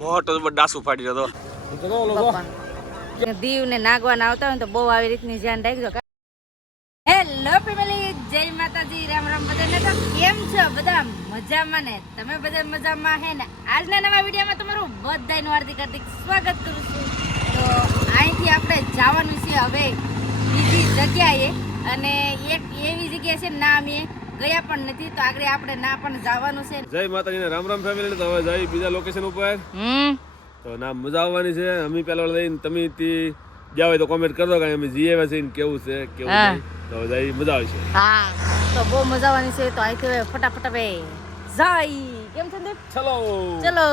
મોટો ડાસુ ફાટી રહ્યો દીવ ને નાગવાના આવતા હોય ને તો બહુ આવી રીતની ધ્યાન રાખજો. હેલો ફેમિલી જય માતાજી રામ રામ બધાને તો કેમ છો? બધા મજામાં ને? તમે બધા મજામાં હે ને? આજના નવા વિડીયોમાં તમારું બધાનું હાર્દિક હાર્દિક સ્વાગત કરું છું. તો અહીંથી આપણે જવાનું છે હવે બીજી જગ્યાએ અને એક એવી જગ્યા છે નામ અમે ગયા પણ નથી તો આગળ આપણે ના પણ જવાનું છે. જય માતાજી ને રામ રામ ફેમિલી તો હવે જઈ બીજા લોકેશન ઉપર. હમ. તો ના મજા આવવાની છે. અમે પેલા લઈને તમે થી ગયા હોય તો કોમેન્ટ કરજો કે અમે જઈએ આવ્યા છીએ ને કેવું છે કેવું નહીં. તો જઈ મજા આવશે. હા. તો બહુ મજા આવવાની છે તો આઈથી હવે ફટાફટ હવે જાય કેમ છે ચલો. ચલો.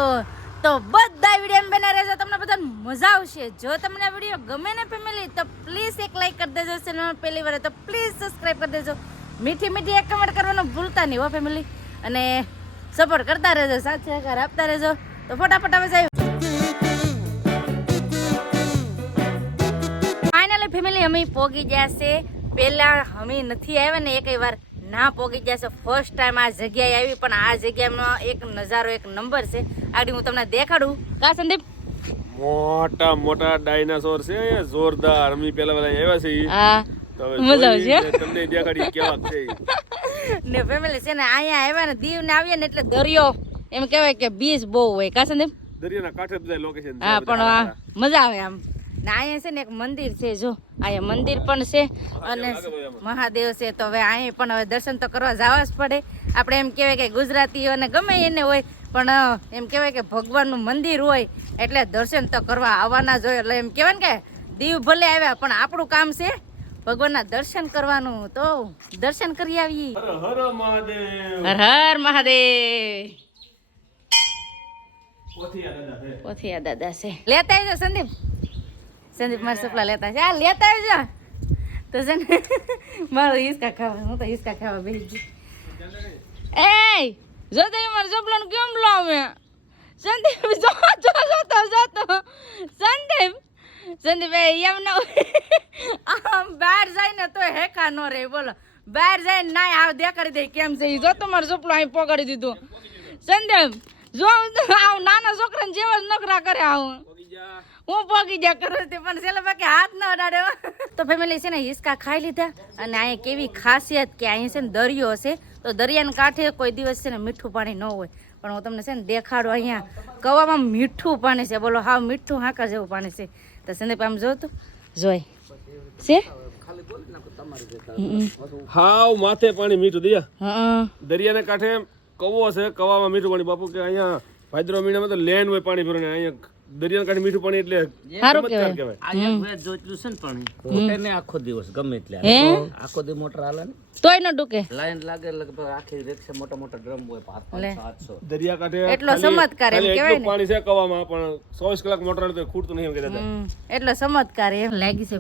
તો બધા વીડિયો બના રહેજો તમને બધા મજા આવશે. જો તમને વીડિયો ગમે ને ફેમિલી તો પ્લીઝ એક લાઈક કરી દેજો ચેનલ પહેલી વાર તો પ્લીઝ સબસ્ક્રાઇબ કરી દેજો. મીઠી મીઠી એક કમેન્ટ કરવાનું ભૂલતા નહીં હો ફેમિલી અને સપોર્ટ કરતા રહેજો સાચે સહકાર આપતા રહેજો. તો ફટાફટ હવે જાય ફાઇનલી ફેમિલી અમે પોગી ગયા છે. પહેલા અમે નથી આવ્યા ને એક વાર ના પોગી ગયા છે. ફર્સ્ટ ટાઈમ આ જગ્યાએ આવી પણ આ જગ્યામાં એક નજારો એક નંબર છે. આગળ હું તમને દેખાડું. કા સંદીપ? મોટા મોટા ડાયનાસોર છે જોરદાર. અમે પેલા પેલા આવ્યા છીએ. મજા આવશે. તમને દેખાડી કેવા છે ને ફેમિલી છે ને અહીંયા આવ્યા ને દીવ ને આવ્યા ને એટલે દરિયો એમ કહેવાય કે બીચ બહુ હોય. કા સંદીપ દરિયાના કાંઠે બધા લોકેશન હા પણ મજા આવે આમ. ને અહીંયા છે ને એક મંદિર છે જો. અહીંયા મંદિર પણ છે અને મહાદેવ છે તો હવે અહીં પણ હવે દર્શન તો કરવા જવા જ પડે. આપણે એમ કહેવાય કે ગુજરાતીઓને ગમે એને હોય પણ એમ કહેવાય કે ભગવાનનું મંદિર હોય એટલે દર્શન તો કરવા આવવાના જ હોય. એટલે એમ કહેવાય ને કે દીવ ભલે આવ્યા પણ આપણું કામ છે ભગવાનના દર્શન કરવાનું તો દર્શન કરી આવીએ. હર હર મહાદેવ. પોથિયા દાદા છે. લેતા આવજો સંદીપ. સંદીપ મારા સપલા લેતા છે. આ લેતા આવજો. તો છે ને મારો હિસકા ખાવા હું તો હિસકા ખાવા બેસી ગઈ. એ જો તો મારા સપલાનું કેમ લાવે સંદીપ જો જો જો તો જો તો. સંદીપ સંદીપ એ એમ ના બહાર જાય ને તો હેકા ન રે બોલો. બહાર જાય ને ના આવ દેખાડી દે કેમ છે જો તો મારો સુપલો અહીં પકડી દીધું. સંદીપ જો આવ નાના છોકરાને જેવા જ નખરા કરે આવું. હું પોગી જા કરું તે, પણ છેલ્લે બાકી હાથ ન અડાડે. તો ફેમિલી છે ને હિસકા ખાઈ લીધા અને અહીંયા કેવી ખાસિયત કે અહીંયા છે ને દરિયો હશે, તો દરિયાને કાંઠે કોઈ દિવસ છે ને મીઠું પાણી ન હોય. પણ હું તમને છે ને દેખાડું અહીંયા કવામાં મીઠું પાણી છે. બોલો, હા, મીઠું હાંકા જેવું પાણી છે. તો સંદીપ આમ જો તો જોઈ છે હાવ માથે પાણી મીઠું દિયા હં. દરિયાના કાંઠે કવો છે? કવામાં મીઠું પાણી. બાપુ કે અહીંયા ભાદરવા મહિનામાં તો લેન હોય પાણી ભરવાનું અહીંયા દરિયાના કાંઠે મીઠું પાણી એટલે સારું કહેવાય. આ એક વેજ જોઈતું છે ને પાણી. ખૂટે આખો દિવસ ગમે એટલે આખો દિવસ મોટર હાલે ને? તોય ન ડૂકે. લાઈન લાગે લગભગ આખી રિક્ષા મોટા મોટા ડ્રમ હોય પાંચ પાંચ આઠસો દરિયા કાંઠે એટલો ચમત્કાર એમ કહેવાય ને. પાણી છે કવામાં પણ ચોવીસ કલાક મોટર તો ખૂટતું નહીં એમ કહેતા એટલો ચમત્કાર એમ. લાગી છે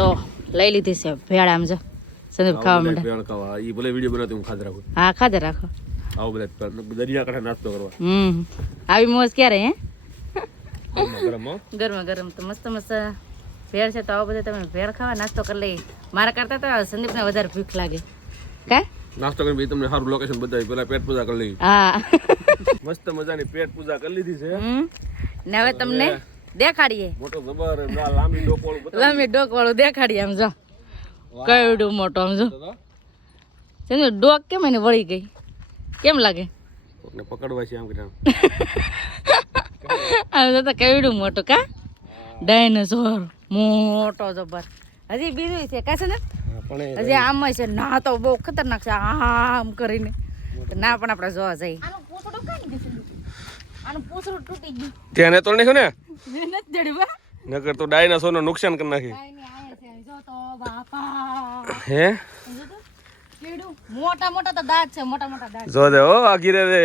તો લઈ લીધી છે ભેળ આમ જો. સંદીપ ખાવા માંડે ભેળ ખાવા. ઈ ભલે વિડિયો બનાવતી હું ખાધ રાખું. હા ખાધે રાખો. આવું બધા દરિયા કાંઠે નાસ્તો કરવા હમ. આવી મોજ ક્યારે હે? ગરમા ગરમ તો મસ્ત મસ્ત ભેળ છે તો આવો બધા તમે ભેળ ખાવા નાસ્તો કરી લઈ મારા કરતા તો સંદીપને વધારે ભૂખ લાગે. કા નાસ્તો કરીને તમને સારું લોકેશન બતાવી પેલા પેટ પૂજા કરી લઈ હા. મસ્ત મજાની પેટ પૂજા કરી લીધી છે. ને હવે તમને દેખાડીએ. મોટો જબર લાંબી લાંબી વાળું લાંબી ડોક વાળું દેખાડીએ આમ જો. કયડું મોટો આમ જો. ડોક કેમ એને વળી ગઈ? કેમ લાગે? પકડવા છે આમ કે. આ તો કેવડું મોટું કા? ડાયનોસોર મોટો જબર. હજી બીજું છે કા છે ને? હા, પણ એ હજી આમ છે. ના તો બહુ ખતરનાક છે. આમ કરીને. ના પણ આપણે જોવા જઈએ. આનું પૂછડું કઈ ગયું આનું પૂછડું તૂટી ગયું. ત્યાં તો નહીં ને? નકર તો ડાયનાસોરનું નુકસાન કરી નાખી. કાંઈ નહીં આયા છે. જો તો બાપા. હે? મોટા મોટા તો દાંત છે મોટા મોટા દાંત. જો દે ઓ આ ગીરે રે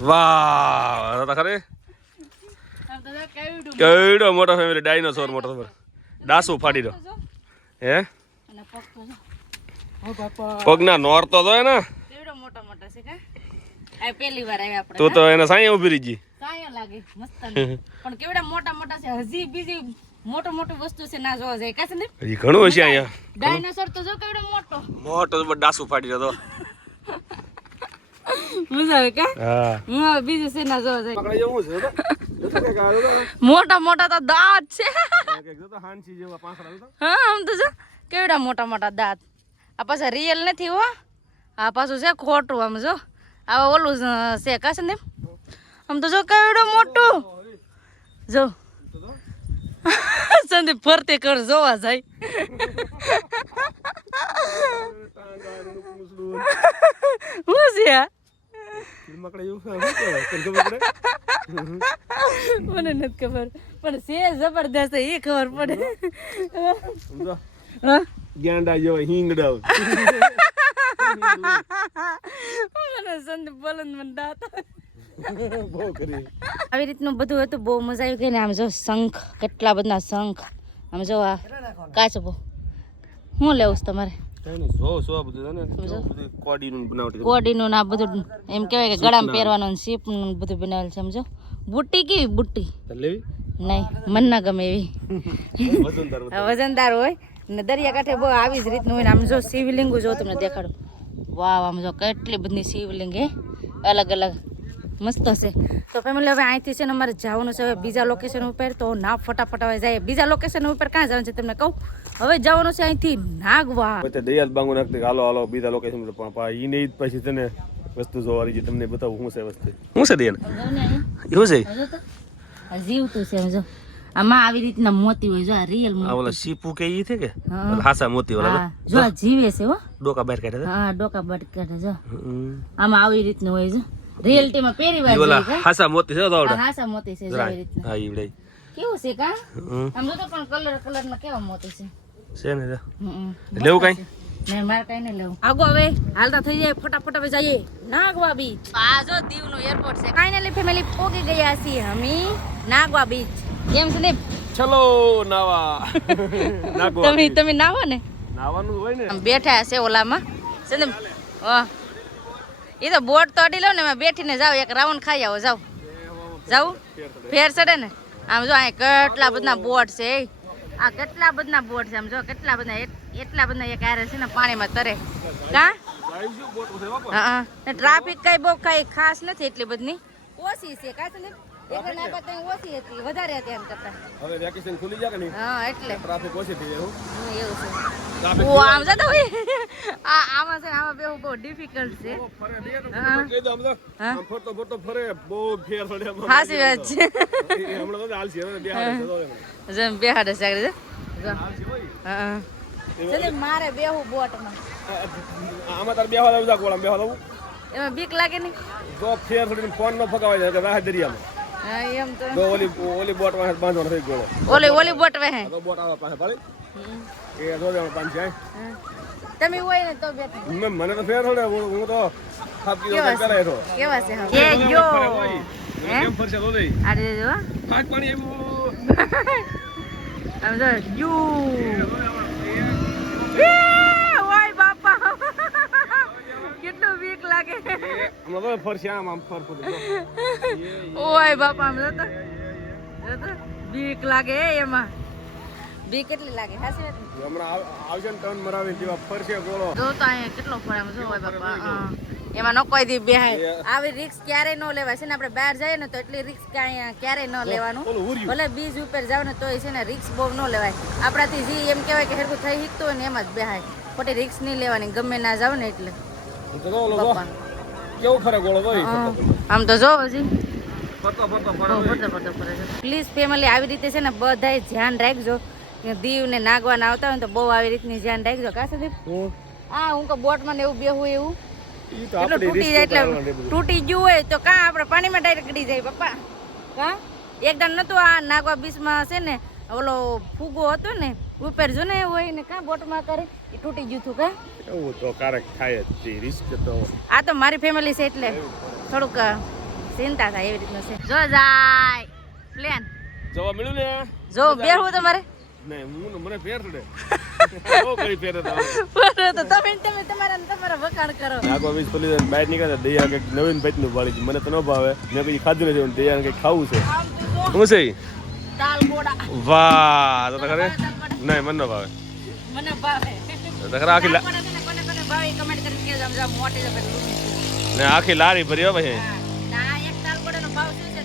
વાહ તો ખરે તો કેવડું મોટો ફેમિલી ડાયનાસોર મોટો ખબર ડાસુ ફાડી દો. હે? તો પગના નોર તો જોય ને. કેવડો મોટા મોટા છે કા આ પહેલી વાર આવ્યા આપણે તું તો એને સાંય ઊભી રહી ગઈ. સાયો લાગે મસ્ત પણ કેવડા મોટા મોટા છે હજી બીજી મોટો મોટો વસ્તુ છે ના જોવા જાય કા સંદીપ હજી ઘણું હશે અહીંયા. ડાયનાસોર તો જો કેવડો મોટો. મોટો ડાસુ ફાડી રહ્યો મજા આવે કા હા હું હવે બીજું શેના જોવા જાય છે આ જોતો મોટા મોટા તો દાંત છે. જેવા હા આમ તો જો. કેવડા મોટા મોટા દાંત. આ પાછા રિયલ નથી હો. આ પાછું છે ખોટું આમ જો. આ ઓલું છે કા ને આમ તો જો કેવડું મોટું. જો. સંદીપ ફરતે કર જોવા જાય. હું છે આ? મકડા શું કહેવાય તને ખબર પડે મને નથી ખબર પણ છે જબરદસ્ત એ ખબર પડે સમજો હા ગેંડા જેવા હિંગડા મને સંદીપ બોલે મને દાંત આવે. રીતનું બધું હતું બહુ મજા આવી ગઈ ને આમ જો શંખ કેટલા બધા શંખ આમ જો આ કાચબો શું લેવું છે તમારે કોડીનું આ બધું એમ કહેવાય કે ગળામાં પહેરવાનું ને શીપનું બધું બનાવેલ છે સમજો? બુટ્ટી કેવી બુટ્ટી? લેવી? નહીં મને ના ગમે એવી. વજનદાર હોય ને દરિયાકાંઠે બહુ આવી જ રીતનું હોય ને આમ જો શિવલિંગો જો તમને દેખાડું. વાવ આમ જો કેટલી બધી શિવલિંગ હે. અલગ અલગ મસ્ત હશે. તો ફેમિલી હવે અહીંથી છે ને અમારે જવાનું છે. હવે બીજા લોકેશન ઉપર તો ના ફટાફટ હવે જાય. બીજા લોકેશન ઉપર ક્યાં જવાનું છે તમને કહું? હવે જવાનું છે અહીંથી નાગવા. દયાલ બાંગુ નાખતી હાલો હાલો બીજા લોકેશન ઉપર. પણ એ નહીં પછી તને વસ્તુ જોવાની છે. તમને બતાવું શું છે વસ્તુ. હું છે દયાલ એવું છે? જીવતું છે જો આમાં આવી રીતના મોતી હોય જો આ રિયલ આ ઓલા સીપુ કે ઈ છે કે? હાસા મોતી ઓલા જો. આ જીવે છે હો. ડોકા બહાર કાઢે હા ડોકા બટકાટે જો. આમાં આવી રીતનું હોય છે રિયલ્ટીમાં પહેરી વાર ઓલા હાસા મોતી છે તો હાસા મોતી છે જો રીતના. હા ઈ કેવું છે કા. આમ તો પણ કલર કલર ના કેવા મોતી છે. છે ને લેવું કાંઈ? નહીં મારે કઈ નહીં લેવું. આગો હવે હાલતા થઈ જાય ફટાફટ હવે જઈએ. નાગવા બીચ આ જો દીવનું એરપોર્ટ છે ફાઇનલી ફેમિલી પોગી ગયા છીએ અમે. નાગવા બીચ કેમ સંદીપ ચલો નાવા. નાગો તમે તમે નાવો ને. નાવાનું હોય ને. બેઠા છે ઓલામાં. સંદીપ હા. એ તો બોટ તો અડી લો ને એમાં બેઠીને જાવ એક રાઉન્ડ ખાઈ આવો જાવ જાવ ફેર ચડે ને? આમ જો અહીં કેટલા બધા બોટ છે એ. આ કેટલા બધા બોટ છે આમ જો કેટલા બધા એટ- એટલા બધા એક આરે છે ને પાણીમાં તરે. કા. હા ટ્રાફિક કઈ બહુ કઈ ખાસ નથી એટલી બધી ઓછી છે કા સંદીપ એટલે ના કરતા ઓછી હતી વધારે હતી એમ કરતા. હવે વેકેશન ખુલી જાય કે નહીં? હા એટલે. ટ્રાફિક ઓછી થઈ એવું? છે. ઓ આમ જતો હોય. આ આમાં છે આમાં બેહવું બહુ ડિફિકલ્ટ છે. ફરતો ફરતો ફરે બહુ ફેર પડે. હાસી વાત છે. હમણાં તો હાલશે હવે છે જેમ બેહાડે છે આગળ જો. જો. હાલશે હોય. હા ચલે મારે બેહવું બોટમાં. આમાં તારે બેહવા દઉં ગોળામાં બેહવા દઉં એમાં બીક લાગે નહીં? જો ફેર થોડી ફોન ન ફગાવાય જાય રાહ દરિયામાં. હા એમ તો. તો ઓલી ઓલી બોટ વાળા બાંધવાનો થઈ ગયો ઓલી ઓલી બોટ વે તો બોટ આવે પાસે પાડી એ જો પાંચ જાય. તમે હોય ને તો બેઠા. મને તો ફેર થોડે હું તો ખાપકી કેવા તો કેવા છે હા એ જો. કેમ ફરશે તો દઈ આ જો. થાક પાણી આવ્યું. આમ જો યુ એ, ઓય બાપા કેટલું બીક લાગે. અમે તો ફરશે આમ આમ ફર ઓય બાપ આમ જોતો. બીક લાગે એમાં. બીક કેટલી લાગે હાસી? હમણાં આવશે ને ટર્ન મરાવી જેવા ફરશે ગોળો. જો તો અહીંયા કેટલો ફરામ જો ઓય બાપા. એમાં ન કોઈ દી બેહાય. આવી રિક્સ ક્યારેય ન લેવાય. છે ને આપણે બહાર જઈએ ને તો એટલી રિક્સ ક્યાંય ક્યારે ન લેવાનું. ભલે બીજ ઉપર જાવ ને તોય છે ને રિક્સ બહુ ન લેવાય. આપણાથી જી એમ કહેવાય કે હેરકું થઈ શીખતું હોય ને એમ જ બેહાય. ખોટી રિક્સ નહીં લેવાની ગમે ના જાવ ને એટલે. તો ઓલો જો. કેવું. આમ તો જો હજી. પ્લીઝ ફેમિલી આવી રીતે છે ને બધાય ધ્યાન રાખજો. દીવ ને નાગવાના આવતા હોય તો બહુ આવી રીતની ધ્યાન રાખજો. કા સુદીપ? હું? હા બોટ બોટમાં ને એવું બેહું એવું. એટલું તૂટી જાય એટલે તૂટી ગયું હોય તો કાં આપણે પાણીમાં ડાયરેક્ટ ગળી જાય પપ્પા. કાં એકદમ નતું આ નાગવા બીચમાં છે ને ઓલો ફૂગો હતો ને ઉપર જો ને હોય ને કાં બોટમાં કરે એ તૂટી ગયું હતું કાં? એવું તો કારક થાય જ તે રિસ્ક તો આ તો મારી ફેમિલી છે એટલે થોડુંક ચિંતા થાય એવી રીતનું છે. જો જાય પ્લેન જોવા મળ્યું ને? જો બેહવું તમારે? નહીં હું મને ફેર થોડે બહુ કરી ફેર હતા બરોબર તો તમે તમે તમારા ને કરો. નાગવા વીસ પોલીસ બહાર નીકળે દયા કંઈક નવીન વાળી છે મને તો ન ભાવે. મેં પછી ખાધું નથી દયા કંઈક ખાવું છે. હું છે? વાહ તો તો નહીં મને ન ભાવે. મને ભાવે. આખી ને લારી ભરી હો ભાઈ હા. ને આ એક તાલગોડાનો ભાવ શું છે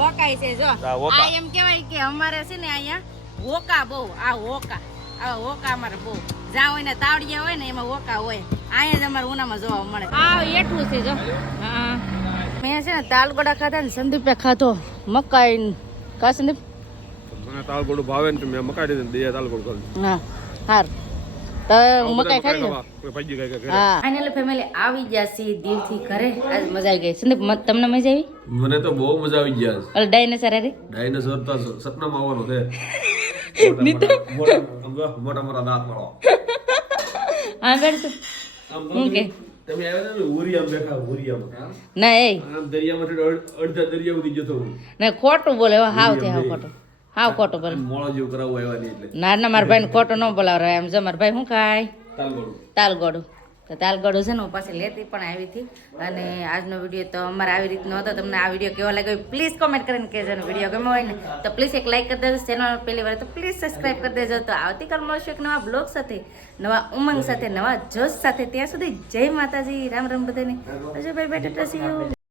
ઓકાય છે. જો આ એમ કેવાય કે અમારે છે ને અહીંયા ઓકા બહુ આ વોકા. આ ઓકા અમારે બહુ. જ્યાં હોય ને તાવડિયા હોય ને એમાં વોકા હોય. અહીંયા જ અમારે ઉનામાં જોવા મળે. આ એટલું છે જો. હા. મેં છે ને તાલગોડા ખાધા ને સંદીપે ખાધો. મકાઈ કા સંદીપ? મને તાલગોડું ભાવે ને મેં મકાઈ દીધું દે તાલગોડ કરી હા હાર. ફેમિલી આવી ગયા છીએ દીવથી ઘરે. આજ મજા આવી ગઈ. સંદીપ તમને મજા આવી? મને તો બહુ મજા આવી ગયા ઓલ ડાયનેસર અરે ડાયનોસોર તો સપનામાં આવવાનો છે. મોટા મોટા મોટા દાંત વાળો હા બેડ હું કે તમે આવ્યા ને ઉરિયામ બેઠા ઉરિયામ ના એ આમ દરિયામાંથી અડધા દરિયા ઉડી જતો ના ખોટું બોલે હાવ તે હાવ ખોટું હાવ ખોટું બોલે મોળો જેવું કરાવવું આવ્યા નહીં એટલે ના ના મારા ભાઈને ખોટું ન બોલાવ એમ જો મારા ભાઈ શું ખાય તાલગોડું તાલગોડું તો તાલગોડું છે ને હું પાસે લેતી પણ આવી હતી. અને આજનો વીડિયો તો અમારે આવી રીતનો હતો. તમને આ વીડિયો કેવો લાગ્યો પ્લીઝ કોમેન્ટ કરીને કહેજો ને વીડિયો ગમ્યો હોય ને તો પ્લીઝ એક લાઇક કરી દેજો. ચેનલ પહેલી વાર તો પ્લીઝ સબસ્ક્રાઈબ કરી દેજો. તો આવતીકાલ મળશું એક નવા બ્લોગ સાથે, નવા ઉમંગ સાથે, નવા જોશ સાથે. ત્યાં સુધી જય માતાજી. રામ રામ બધાને. અજયભાઈ બેટા ટસી